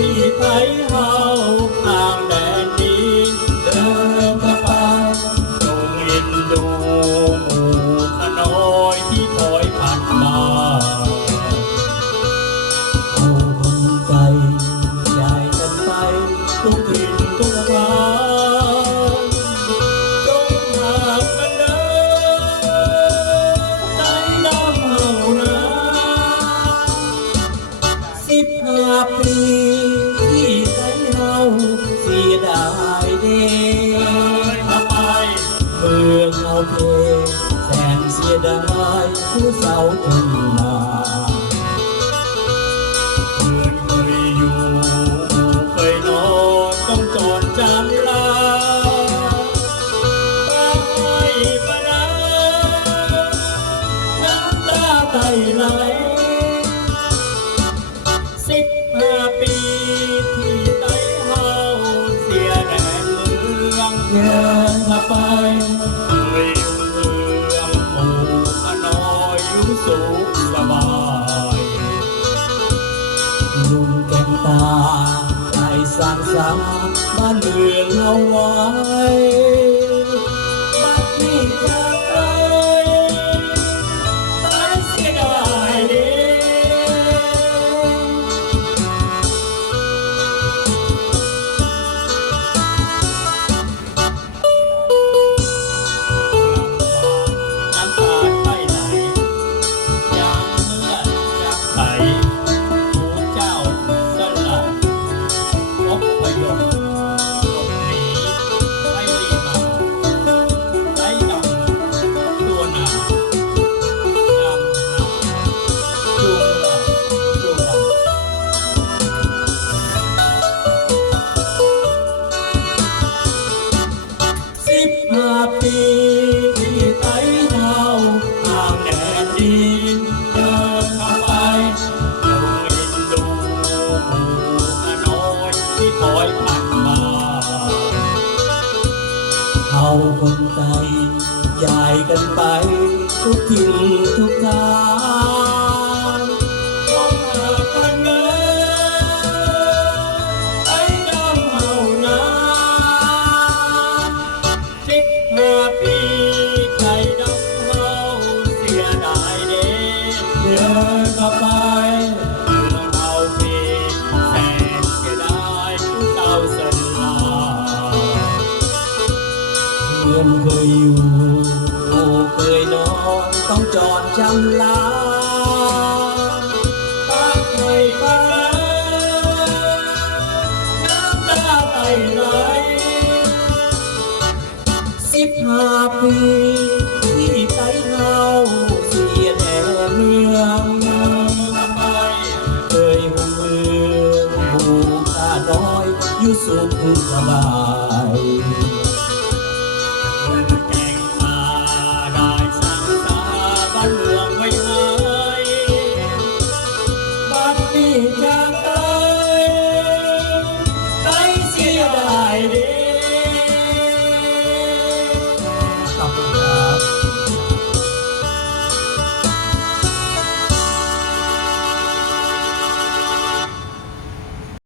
เฮาทางแดนดินเดินเข้าไปจงเอ็นดูหมู่ขน้อยที่คอยผ่านมาเอาคนใจใหญ่กันไปทุกถิ่นทุกทางจงหากกันเดินใจดำเฮานะสิบห้าปี เมืองเฮาเพแสนเสียดายผู้สาวคนนาเพื่อนเคยอยู่เคยนอนต้องจอดจำลาร้องไปมาน้ำตาไหลไลุงแก่นตาให้สร้างสรรค์บ้านเมืองเอาไว้ เท้าทางแดนดินเดินเข้าไปจงเอ็นดูหมู่น้อยที่คอยผ่านมาเอาคนใจใหญ่กันไป ทุกทิ่นทุกทาง เดินเข้าไปเมืองเอาพีแสนเสียดายผู้เจ้าสลาเพื่อนเคยอยู่โอเคยนอนต้องจอดจำลาปากไม่ฟังน้ำตาไหลไหลสิบห้าปี อยู่สุขสบาย